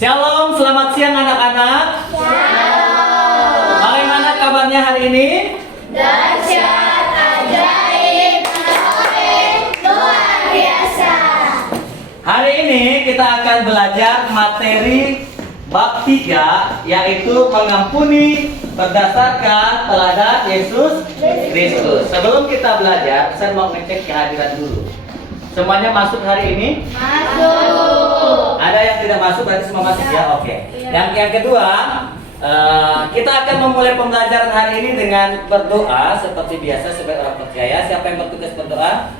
Shalom, selamat siang anak-anak. Shalom. Bagaimana kabarnya hari ini? Dahsyat, ajaib, menarik, luar biasa. Hari ini kita akan belajar materi bab 3, yaitu mengampuni berdasarkan teladan Yesus Kristus. Sebelum kita belajar, saya mau ngecek kehadiran dulu. Semuanya masuk hari ini? Masuk. Ada yang tidak masuk, berarti semua masuk ya? Oke. Yang kedua, kita akan memulai pembelajaran hari ini dengan berdoa seperti biasa sebagai orang percaya. Siapa yang bertugas berdoa?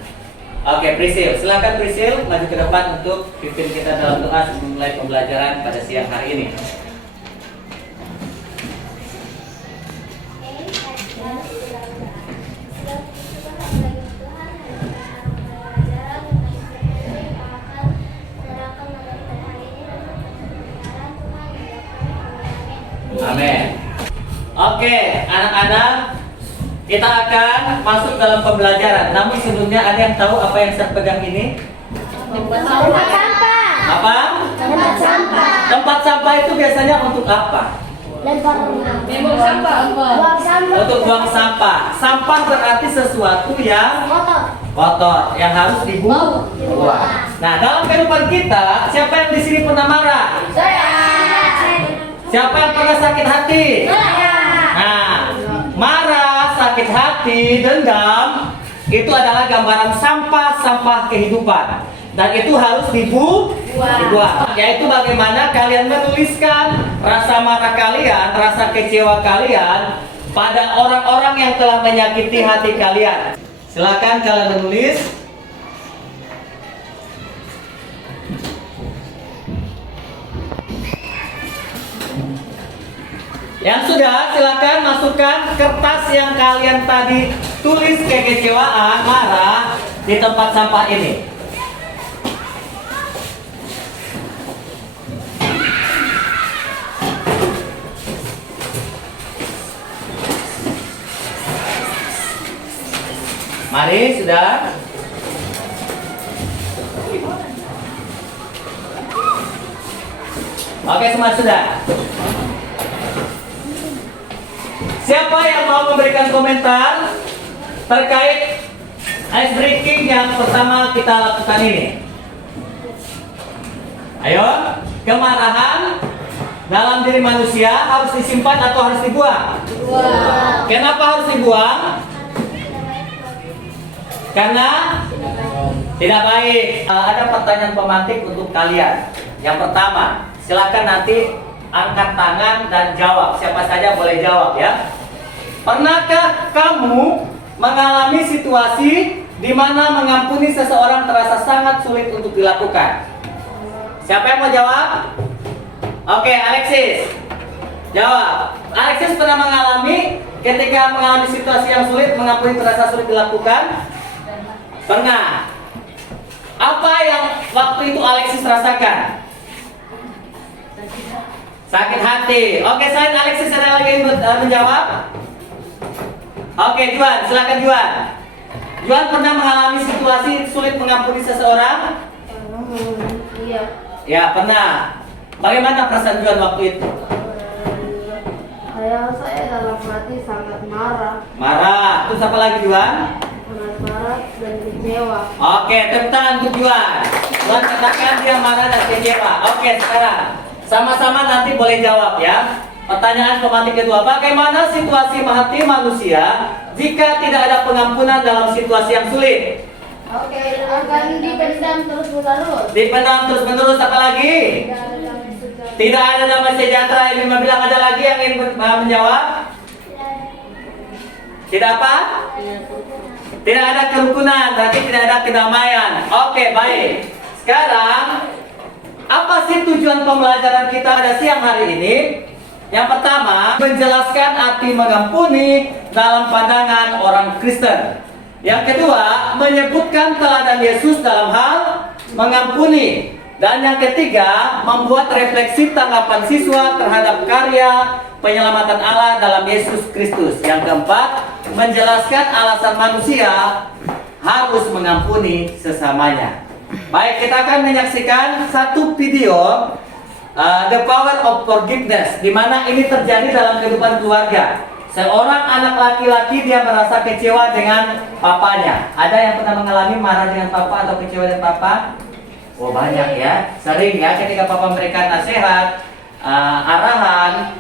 Oke, Prisil. Silakan Prisil maju ke depan untuk pimpin kita dalam doa sebelum mulai pembelajaran pada siang hari ini. Amin. Oke, anak-anak, kita akan masuk dalam pembelajaran. Namun sebelumnya ada yang tahu apa yang saya pegang ini? Tempat sampah. Apa? Tempat sampah. Tempat sampah itu biasanya untuk apa? Lempar buang sampah. Buang sampah. Untuk buang sampah. Sampah berarti sesuatu yang kotor, yang harus dibuang. Nah, dalam kehidupan kita, siapa yang di sini pernah marah? Saya. Siapa yang pernah sakit hati? Saya. Nah, marah, sakit hati, dendam itu adalah gambaran sampah kehidupan. Dan itu harus dibuang. Yaitu bagaimana kalian menuliskan rasa marah kalian, rasa kecewa kalian pada orang-orang yang telah menyakiti hati kalian. Silakan kalian menulis. Yang sudah, silakan masukkan kertas yang kalian tadi tulis kekecewaan, marah di tempat sampah ini. Mari, sudah. Oke, semua sudah. Siapa yang mau memberikan komentar terkait ice breaking yang pertama kita lakukan ini? Ayo, kemarahan dalam diri manusia harus disimpan atau harus dibuang? Buang. Kenapa harus dibuang? Karena tidak baik. Ada pertanyaan pemantik untuk kalian. Yang pertama, silakan nanti angkat tangan dan jawab. Siapa saja boleh jawab ya. Pernahkah kamu mengalami situasi di mana mengampuni seseorang terasa sangat sulit untuk dilakukan? Siapa yang mau jawab? Oke, Alexis. Jawab. Alexis pernah mengalami ketika mengalami situasi yang sulit mengampuni terasa sulit dilakukan? Pernah. Apa yang waktu itu Alexis rasakan? Sakit hati. Oke, selain Alexis ada lagi yang menjawab? Oke, Juan, silakan Juan. Juan pernah mengalami situasi sulit mengampuni seseorang? Iya. Ya, pernah. Bagaimana perasaan Juan waktu itu? Saya dalam hati sangat marah. Marah. Terus apa lagi Juan? Sangat marah dan kecewa. Oke, tepuk tangan untuk Juan. Juan katakan dia marah dan kecewa. Oke, sekarang sama-sama nanti boleh jawab ya. Pertanyaan pemantik kedua, bagaimana situasi hati manusia jika tidak ada pengampunan dalam situasi yang sulit? Oke, akan dipendam terus-menerus. Dipendam terus-menerus, apa lagi? Tidak ada damai sejahtera. Ini bilang ada lagi yang ingin menjawab? Tidak apa? Tidak ada kerukunan, berarti tidak ada kedamaian. Oke, baik. Sekarang, apa sih tujuan pembelajaran kita pada siang hari ini? Yang pertama, menjelaskan arti mengampuni dalam pandangan orang Kristen. Yang kedua, menyebutkan teladan Yesus dalam hal mengampuni. Dan yang ketiga, membuat refleksi tanggapan siswa terhadap karya penyelamatan Allah dalam Yesus Kristus. Yang keempat, menjelaskan alasan manusia harus mengampuni sesamanya. Baik, kita akan menyaksikan satu video the power of forgiveness, di mana ini terjadi dalam kehidupan keluarga. Seorang anak laki-laki dia merasa kecewa dengan papanya. Ada yang pernah mengalami marah dengan papa atau kecewa dengan papa? Oh banyak ya, sering ya ketika papa memberikan nasihat, arahan,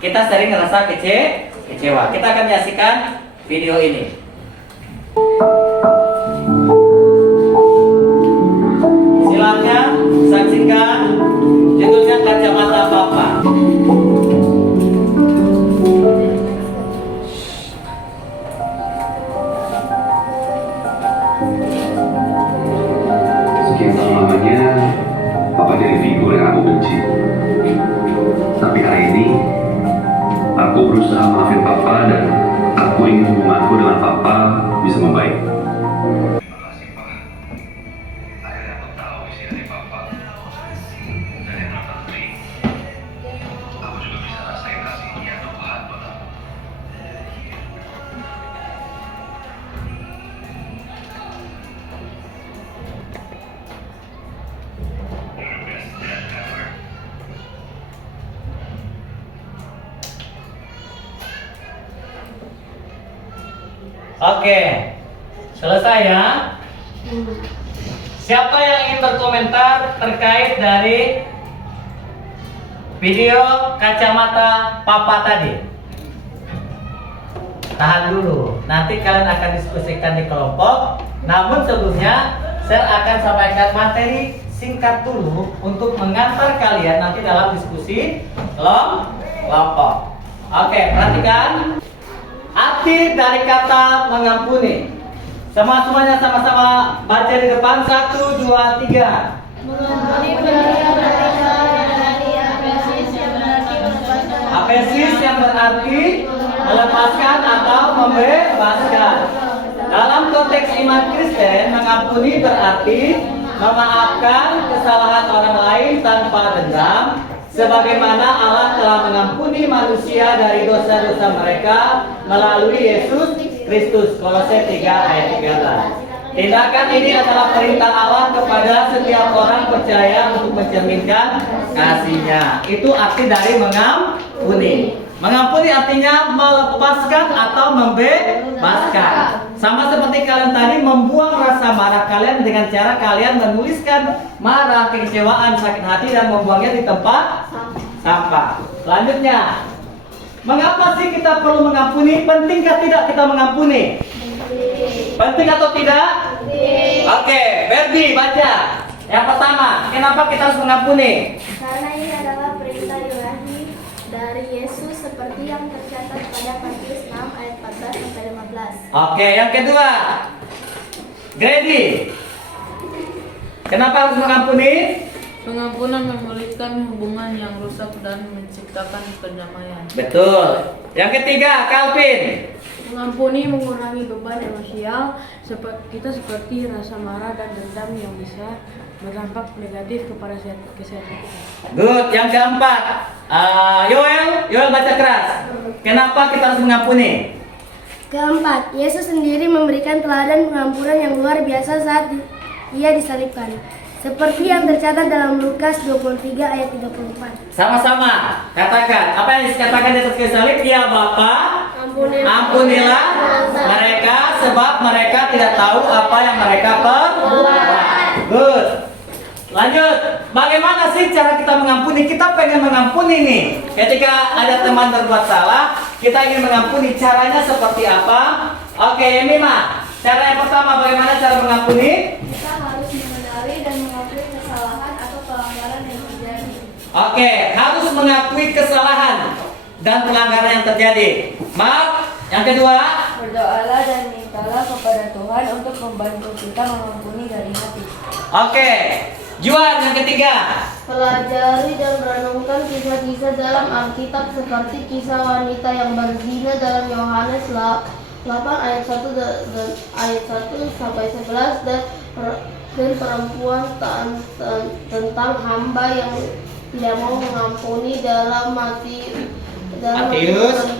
kita sering merasa kecewa. Kita akan menyaksikan video ini. Silakan saksikan, judulnya Kacamata Papa. Sekian lamanya Papa jadi figur yang aku benci. Tapi hari ini aku berusaha maafin Papa dan aku ingin hubunganku dengan Papa bisa membaik. Terima kasih Pak. Akhirnya aku tahu isi dari Papa. Dan yang terpenting, aku juga bisa rasain kasihnya Tuhan buat aku. You're the best dad ever. Oke, selesai ya. Siapa yang ingin berkomentar terkait dari video kacamata papa tadi? Tahan dulu, nanti kalian akan diskusikan di kelompok. Namun sebelumnya, saya akan sampaikan materi singkat dulu untuk mengantar kalian nanti dalam diskusi kelompok. Oke, perhatikan arti dari kata mengampuni. Semuanya sama-sama baca di depan. 1, 2, 3. Mengampuni berarti Apesis yang berarti melepaskan atau membebaskan. Dalam konteks iman Kristen, mengampuni berarti memaafkan kesalahan orang lain tanpa dendam, sebagaimana Allah telah mengampuni manusia dari dosa-dosa mereka melalui Yesus Kristus. Kolose 3 ayat 13. Tindakan ini adalah perintah Allah kepada setiap orang percaya untuk mencerminkan kasih-Nya. Itu arti dari mengampuni. Mengampuni artinya melepaskan atau membebaskan. Sama seperti kalian tadi membuang rasa marah kalian dengan cara kalian menuliskan marah, kekecewaan, sakit hati dan membuangnya di tempat sampah. Selanjutnya, mengapa sih kita perlu mengampuni? Pentingkah tidak kita mengampuni? Penting atau tidak? Oke, Berdi baca. Yang pertama, kenapa kita harus mengampuni? Karena ini adalah perintah ilahi dari Yesus seperti yang tercatat pada Matius 6 ayat 14 sampai 15. Oke, yang kedua, Grady. Kenapa harus mengampuni? Pengampunan memulihkan hubungan yang rusak dan menciptakan perdamaian. Betul. Yang ketiga, Calvin. mengampuni mengurangi beban emosial kita seperti rasa marah dan dendam yang bisa berdampak negatif kepada kesehatan kita. Good. Yang keempat, Yoel baca keras. Kenapa kita harus mengampuni? Keempat, Yesus sendiri memberikan teladan pengampunan yang luar biasa saat Ia disalibkan. Seperti yang tercatat dalam Lukas 23 ayat 34. Sama-sama katakan, apa yang dikatakan di atas kayu salib? Ya Bapa, ampunilah mereka sebab mereka tidak tahu apa yang mereka perbuat. Good. Lanjut, bagaimana sih cara kita mengampuni? Kita pengen mengampuni nih. Ketika ada teman berbuat salah, kita ingin mengampuni. Caranya seperti apa? Oke, Mima. Cara yang pertama, bagaimana cara mengampuni? Kita harus mengenali dan mengakui kesalahan atau pelanggaran yang terjadi. Oke, harus mengakui kesalahan dan pelanggaran yang terjadi. Maaf. Yang kedua, Berdoalah dan mintalah kepada Tuhan untuk membantu kita mengampuni dari hati. oke. Juan, yang ketiga. Pelajari dan renungkan kisah-kisah dalam Alkitab seperti kisah wanita yang berzina dalam Yohanes 8 ayat 1 dan ayat 1 sampai 11 dan perempuan tentang hamba yang tidak mau mengampuni dalam Matius 19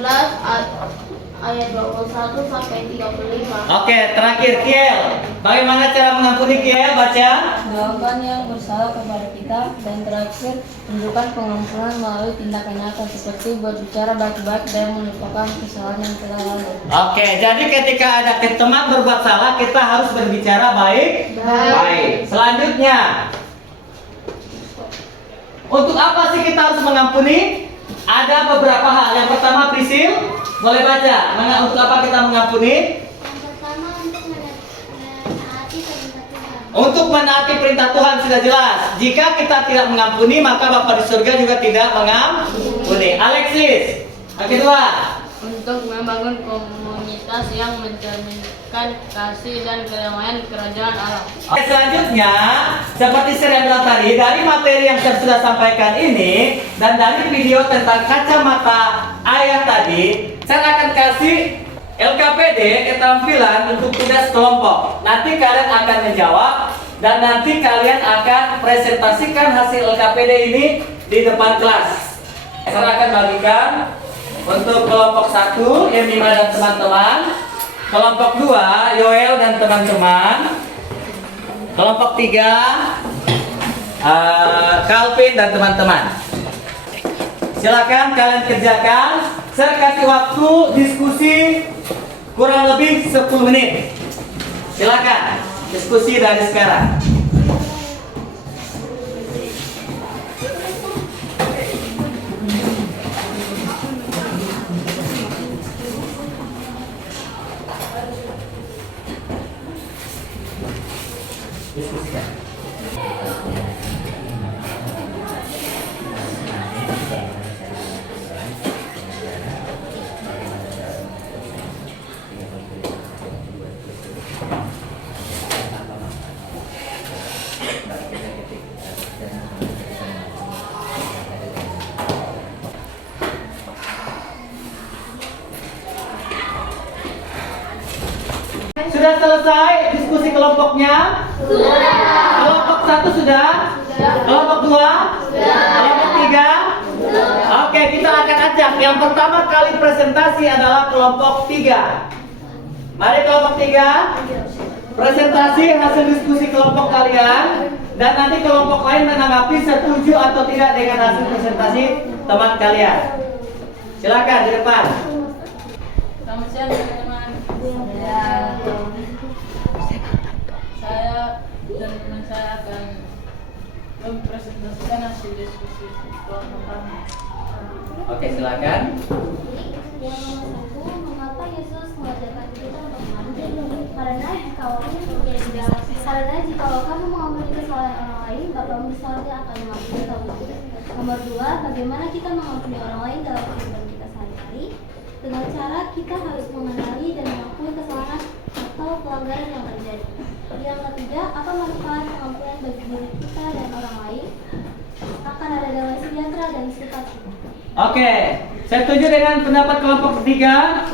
ayat 21 sampai 35. Oke, terakhir Kiel. Bagaimana cara mengampuni Kiel? Baca. Doakan yang bersalah kepada kita, dan terakhir tunjukkan pengampunan melalui tindakan nyata seperti berbicara baik-baik dan melupakan kesalahan yang telah lalu. Oke, jadi ketika ada teman berbuat salah, kita harus berbicara baik. Selanjutnya, untuk apa sih kita harus mengampuni? Ada beberapa hal. Yang pertama, Prisil, boleh baca. Untuk apa kita mengampuni? Yang pertama untuk menaati perintah Tuhan. Untuk menaati perintah Tuhan sudah jelas. Jika kita tidak mengampuni, maka Bapa di surga juga tidak mengampuni. Alexis, yang kedua. Untuk membangun komunitas yang mencerminkan kasih dan kedamaian kerajaan Allah. Oke, selanjutnya, seperti saya bilang tadi, dari materi yang saya sudah sampaikan ini dan dari video tentang kacamata ayat tadi, saya akan kasih LKPD keterampilan untuk tugas kelompok. Nanti kalian akan menjawab dan nanti kalian akan presentasikan hasil LKPD ini di depan kelas. Saya akan bagikan untuk kelompok 1, Yemima dan teman-teman. Kelompok 2, Yoel dan teman-teman. Kelompok 3, Calvin dan teman-teman. Silakan kalian kerjakan. Saya kasih waktu diskusi kurang lebih 10 menit. Silakan diskusi dari sekarang. Sudah selesai diskusi kelompoknya? Sudah. Kelompok 1 sudah? Kelompok 2? Kelompok 3? Oke, kita akan ajak. Yang pertama kali presentasi adalah kelompok 3. Mari kelompok 3. Presentasi hasil diskusi kelompok kalian. Dan nanti kelompok lain menanggapi setuju atau tidak dengan hasil presentasi teman kalian. Silakan di depan. Selamat siang teman-teman. Saya dan teman saya akan mempresentasikan hasil diskusi kelompok kami. Oke, silakan. Yang nomor 1, mengapa Yesus mengajarkan kita untuk mengampuni? Karena jika kamu mengampuni kesalahan orang lain, Bapamu di sorga akan mengampuni kamu. Nomor 2, bagaimana kita mengampuni orang lain dalam kehidupan kita sehari-hari? Dengan cara kita harus mengenali dan mengakui kesalahan atau pelanggaran yang terjadi. Yang ketiga, apa manfaat pengampunan bagi diri kita dan orang lain? Akan ada damai sejahtera dan sukacita. Oke, saya setuju dengan pendapat kelompok 3.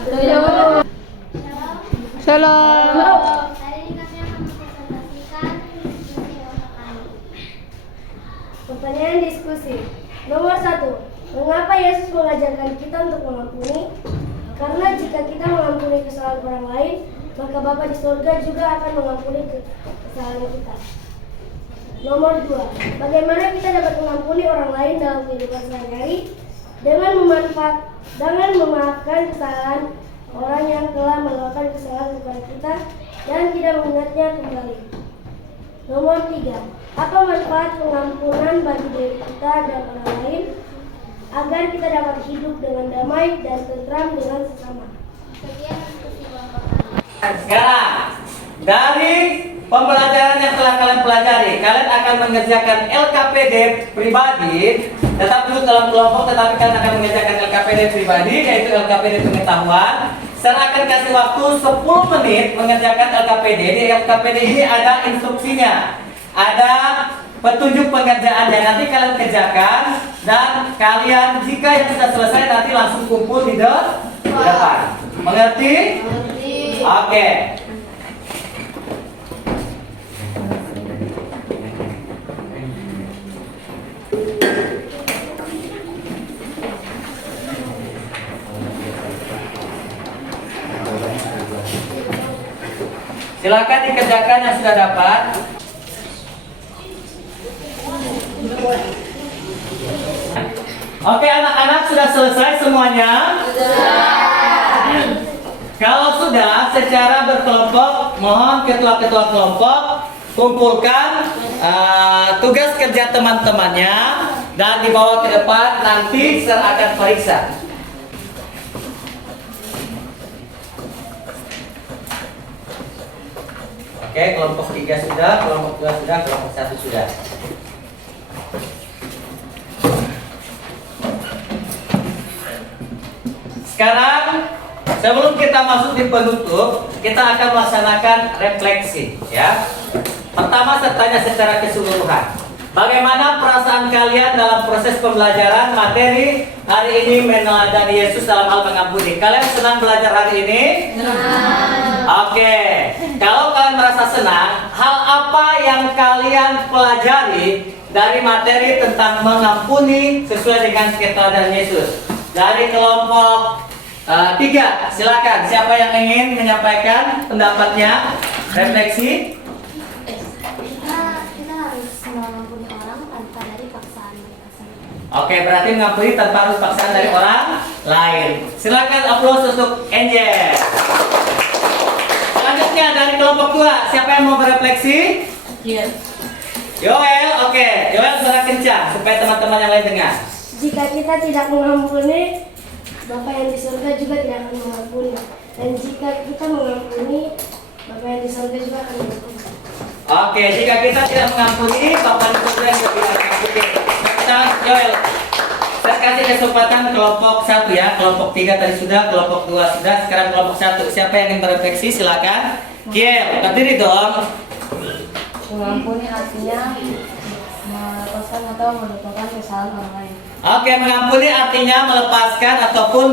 Shalom. Hari ini kami akan mempresentasikan diskusi kelompok kami. Pertanyaan diskusi. Nomor 1. Mengapa Yesus mengajarkan kita untuk mengampuni? Karena jika kita mengampuni kesalahan orang lain, maka Bapa di surga juga akan mengampuni kesalahan kita. Nomor 2. Bagaimana kita dapat mengampuni orang lain dalam kehidupan sehari-hari? Dengan memaafkan kesalahan orang yang telah melakukan kesalahan kepada kita dan tidak mengingatnya kembali. Nomor 3. Apa manfaat pengampunan bagi diri kita dan orang lain? Agar kita dapat hidup dengan damai dan tentram dengan sesama. Sekian diskusi kelompok kami. Sekarang dari pembelajaran yang telah kalian pelajari, kalian akan mengerjakan LKPD pribadi. Tetap duduk dalam kelompok, tetapi kalian akan mengerjakan LKPD pribadi, yaitu LKPD pengetahuan. Saya akan kasih waktu 10 menit mengerjakan LKPD. Di LKPD ini ada instruksinya, ada petunjuk pengerjaannya. Nanti kalian kerjakan dan kalian jika yang sudah selesai nanti langsung kumpul di depan. Mengerti? Oke. Silakan dikerjakan yang sudah dapat. Oke, anak-anak sudah selesai semuanya? Kalau sudah, secara berkelompok, mohon ketua-ketua kelompok kumpulkan tugas kerja teman-temannya dan dibawa ke depan, nanti Sir akan periksa. Oke, kelompok 3 sudah, kelompok 2 sudah, kelompok 1 sudah. Sekarang, sebelum kita masuk di penutup, kita akan melaksanakan refleksi, ya. Pertama, saya tanya secara keseluruhan. Bagaimana perasaan kalian dalam proses pembelajaran materi hari ini meneladani Yesus dalam hal mengampuni? Kalian senang belajar hari ini? Oke. Kalau kalian merasa senang, hal apa yang kalian pelajari dari materi tentang mengampuni sesuai dengan keteladanan Yesus? Dari kelompok 3, silakan. Siapa yang ingin menyampaikan pendapatnya? Refleksi. Kita harus mengampuni orang tanpa dari paksaan mereka sendiri. Oke, berarti mengampuni tanpa harus paksaan dari orang lain. Silakan aplaus untuk Angel. Selanjutnya dari kelompok 2, siapa yang mau berefleksi? Yoel, oke. Yoel suara kencang supaya teman-teman yang lain dengar. Jika kita tidak mengampuni, Bapa yang di surga juga tidak akan mengampuni. Dan jika kita mengampuni, Bapa yang di surga juga akan mengampuni. Oke, jika kita tidak mengampuni, Bapa di surga juga tidak akan mengampuni. Kita, Yoel, saya kasih kesempatan kelompok 1 ya. Kelompok 3 tadi sudah, kelompok 2 sudah, sekarang kelompok 1. Siapa yang ingin berefleksi, silakan. Kiel, berdiri dong. Mengampuni artinya melepaskan atau melupakan kesalahan orang lain. Oke, mengampuni artinya melepaskan ataupun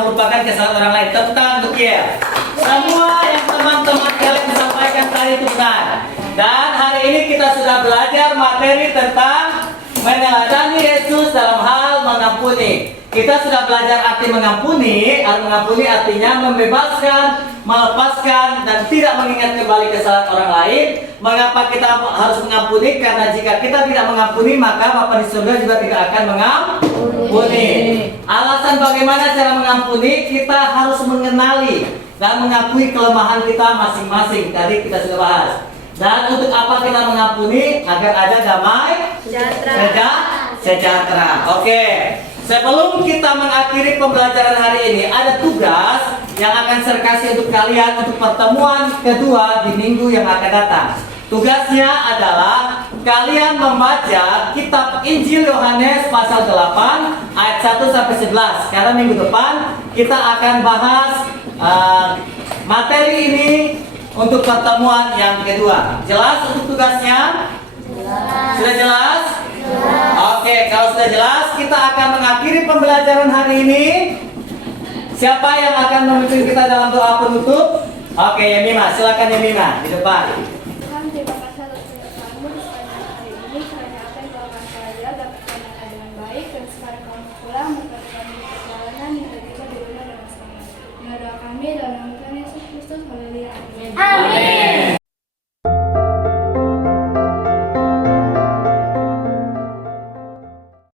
melupakan kesalahan orang lain. Tepuk tangan untuk Kiel. Semua yang teman-teman kalian sampaikan tadi itu benar. Dan hari ini kita sudah belajar materi tentang meneladani Yesus dalam hal mengampuni. Kita sudah belajar arti mengampuni. Mengampuni artinya membebaskan, melepaskan, dan tidak mengingat kembali kesalahan orang lain. Mengapa kita harus mengampuni? Karena jika kita tidak mengampuni, maka Bapa di surga juga tidak akan mengampuni. Alasan bagaimana cara mengampuni? Kita harus mengenali dan mengakui kelemahan kita masing-masing. Tadi kita sudah bahas. Dan untuk apa kita mengampuni? Agar ada damai sejahtera. Oke. Sebelum kita mengakhiri pembelajaran hari ini, ada tugas yang akan saya kasih untuk kalian untuk pertemuan kedua di minggu yang akan datang. Tugasnya adalah kalian membaca kitab Injil Yohanes pasal 8 ayat 1 sampai 11. Karena minggu depan kita akan bahas materi ini untuk pertemuan yang kedua. Jelas untuk tugasnya? Sudah jelas? Oke, kalau sudah jelas, kita akan mengakhiri pembelajaran hari ini. Siapa yang akan memimpin kita dalam doa penutup? Oke, Yemima, silakan Yemima di depan. Tuhan, terima kasih atas keberkahan-Mu di sepanjang hari ini. Kiranya apa yang telah kami pelajari dapat kami lakukan dengan baik, dan sekarang kami pulang, berkati kami di perjalanan hingga tiba di rumah dengan selamat. Inilah doa kami dalam nama